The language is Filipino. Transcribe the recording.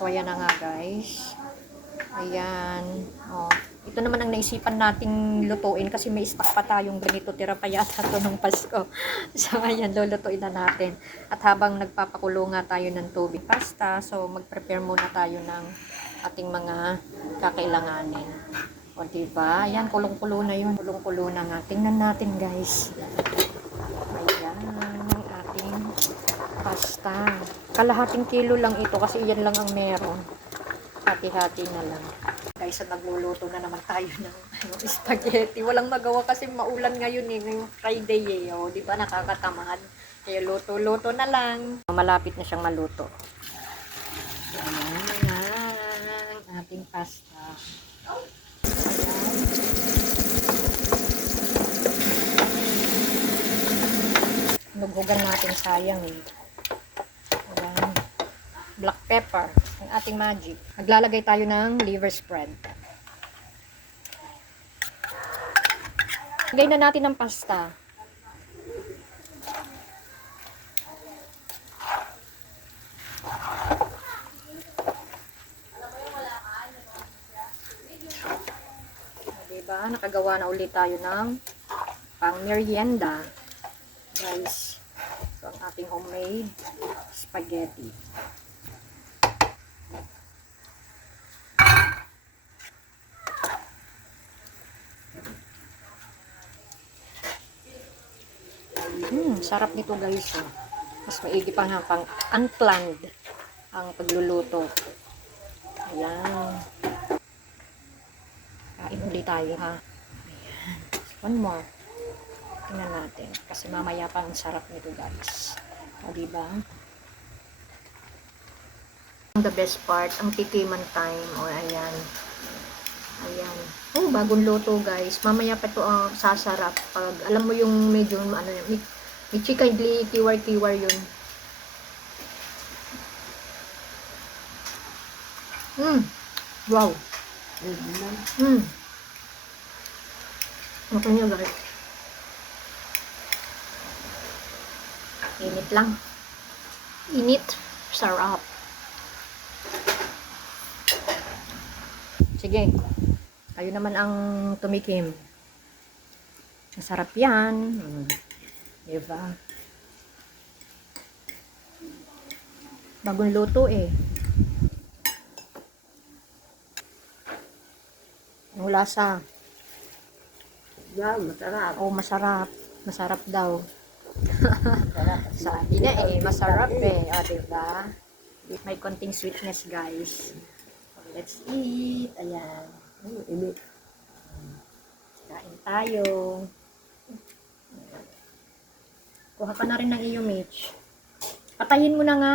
So, ayan na nga guys. Ayan. Oh. Ito naman ang naisipan nating lutuin kasi may stock pa tayong ganito. Tira pa yata ito ng Pasko. So, ayan, lulutuin na natin. At habang nagpapakulo nga tayo ng tubig pasta, so mag-prepare muna tayo ng ating mga kakailanganin. O, diba? Ayan, kulong-kulo na yun. Kulong-kulo na nga. Tingnan natin, guys. Ayan, ang ating pasta. Kalahating kilo lang ito kasi yan lang ang meron. Hati-hati na lang. Guys, so nagluluto na naman tayo ng spaghetti. Walang magawa kasi maulan ngayon eh. Ngayong Friday eh. O, di ba nakakatamad? Kaya luto-luto na lang. Malapit na siyang maluto. Ayan na ang ating pasta. Nughugan natin, sayang eh. Ayan. Black pepper, ang ating magic. Maglalagay tayo ng liver spread. Lagay na natin ng pasta. Diba? Nakagawa na ulit tayo ng pang merienda. Guys, ito ang ating homemade spaghetti. Sarap nito guys. Mas maigi pa nga pang unplanned ang pagluluto. Ayan. Kain ulit tayo ha. Ayan. One more. Tingnan natin. Kasi mamaya pa ang sarap nito guys. O diba? The best part, ang tikiman time. O ayan. Ayan. Oh, bagong luto guys. Mamaya pa ito ang sasarap. Pag alam mo yung medyo ano, may chicken tiwar-tiwar yun. Wow. Okay nyo guys. Init lang. Init. Sarap. Sige. Kayo naman ang tumikim. Masarap yan. Diba? Bagong luto eh. Yung lasa. Wow, masarap. Oh, masarap. Masarap daw. Sabi na eh, masarap eh. O, diba? May konting sweetness, guys. So, let's eat. Ayan. Init. Kain tayo. Kuha ka na rin ng iyo, Mitch. Patayin mo na nga.